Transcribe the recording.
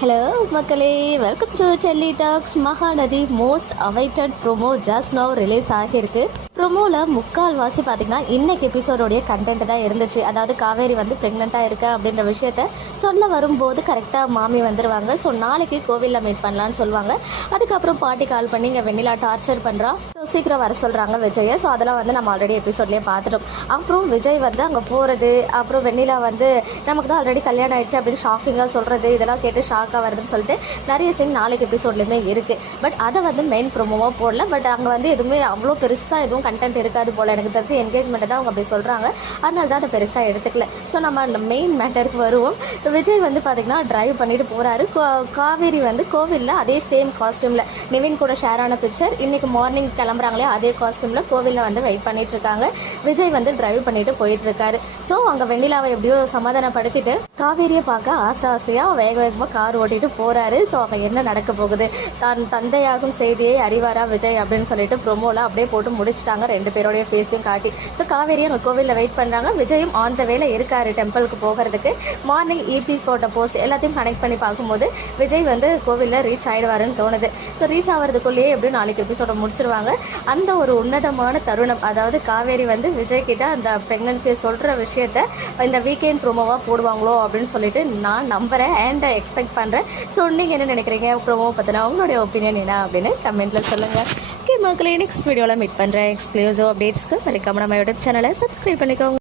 Hello மக்களே, welcome to Chelli talks. Mahanadi most awaited promo just now release ஆகியிருக்கு. ப்ரோமோவில் முக்கால்வாசி பார்த்திங்கன்னா இன்னைக்கு எபிசோடோடைய கண்டென்ட் தான் இருந்துச்சு. அதாவது காவேரி வந்து ப்ரெக்னெண்ட்டாக இருக்கா அப்படின்ற விஷயத்த சொல்ல வரும்போது கரெக்டாக மாமி வந்துடுவாங்க. ஸோ நாளைக்கு கோவிலில் மீட் பண்ணலான்னு சொல்லுவாங்க. அதுக்கப்புறம் பாட்டி கால் பண்ணி இங்கே வெண்ணிலா டார்ச்சர் பண்ணுறா. ஸோ சீக்கிரம் வர சொல்கிறாங்க விஜயை. ஸோ அதெல்லாம் வந்து நம்ம ஆல்ரெடி எபிசோட்லேயே பார்த்துட்டோம். அப்புறம் விஜய் வந்து அங்கே போகிறது, அப்புறம் வெண்ணிலா வந்து நமக்கு தான் ஆல்ரெடி கல்யாணம் ஆயிடுச்சு அப்படின்னு ஷாக்கிங்காக சொல்கிறது, இதெல்லாம் கேட்டு ஷாக்காக வருதுன்னு சொல்லிட்டு நிறைய சீன் நாளைக்கு எபிசோட்லேயுமே இருக்குது. பட் அதை வந்து மெயின் ப்ரோமோவாக போடல. பட் அங்கே வந்து எதுவுமே அவ்வளோ பெருசாக எதுவும் கண்டென்ட் இருக்காது போல். எனக்கு தெரிஞ்சு என்கேஜ்மெண்ட்டை தான் அவங்க அப்படி சொல்கிறாங்க. அதனால தான் அதை பெருசாக எடுத்துக்கல. ஸோ நம்ம அந்த மெயின் மேட்டருக்கு வருவோம். விஜய் வந்து பார்த்திங்கன்னா ட்ரைவ் பண்ணிட்டு போகிறாரு. காவேரி வந்து கோவிலில் அதே சேம் காஸ்டியூமில் நிவின் கூட ஷேர் ஆன பிக்சர். இன்றைக்கி மார்னிங் கிளம்புறாங்களே அதே காஸ்டியூமில் கோவிலில் வந்து வெயிட் பண்ணிட்டு இருக்காங்க. விஜய் வந்து ட்ரைவ் பண்ணிட்டு போயிட்டு இருக்காரு. ஸோ அங்கே வெண்ணிலாவை எப்படியோ சமாதானப்படுத்திட்டு காவேரியை பார்க்க ஆசையாக வேக வேகமாக கார் ஓட்டிட்டு போகிறாரு. ஸோ அவங்க என்ன நடக்க போகுது, தான் தந்தையாகும் செய்தியை அறிவாரா விஜய் அப்படின்னு சொல்லிட்டு ப்ரோமோவில் அப்படியே போட்டு முடிச்சுட்டாங்க. ரெண்டு பேரோடைய ஃபேஸையும் காட்டி. ஸோ காவேரியும் அங்கே கோவிலில் வெயிட் பண்ணுறாங்க. விஜயும் ஆன் த வேலை இருக்காரு டெம்பிளுக்கு போகிறதுக்கு. மார்னிங் இபிஸ் போட்ட போஸ்ட் எல்லாத்தையும் கனெக்ட் பண்ணி பார்க்கும்போது விஜய் வந்து கோவிலில் ரீச் ஆகிடுவாருன்னு தோணுது. ஸோ ரீச் ஆகிறதுக்குள்ளேயே எப்படியும் நாளைக்கு எபிசோட முடிச்சிருவாங்க. அந்த ஒரு உன்னதமான தருணம், அதாவது காவேரி வந்து விஜய் கிட்ட அந்த ப்ரெக்னன்சியை சொல்கிற விஷயத்த இந்த வீக்கெண்ட் ப்ரோமோவாக போடுவாங்களோ அப்படின்னு சொல்லிட்டு நான் நம்புகிறேன் அண்ட் எக்ஸ்பெக்ட் பண்ணுறேன். ஸோ நீங்கள் என்ன நினைக்கிறீங்க ப்ரோமோ பற்றினா உங்களுடைய ஒப்பீனியன் என்ன அப்படின்னு கமெண்ட்டில் சொல்லுங்கள். ஓகே மக்களே, நெக்ஸ்ட் வீடியோவில் மீட் பண்ணுறேன். எக்ஸ்க்ளூசிவ் அப்டேட்ஸ்க்கு மறக்காம நம்ம யூடியூப் சேனலை சப்ஸ்கிரைப் பண்ணிக்கோங்க.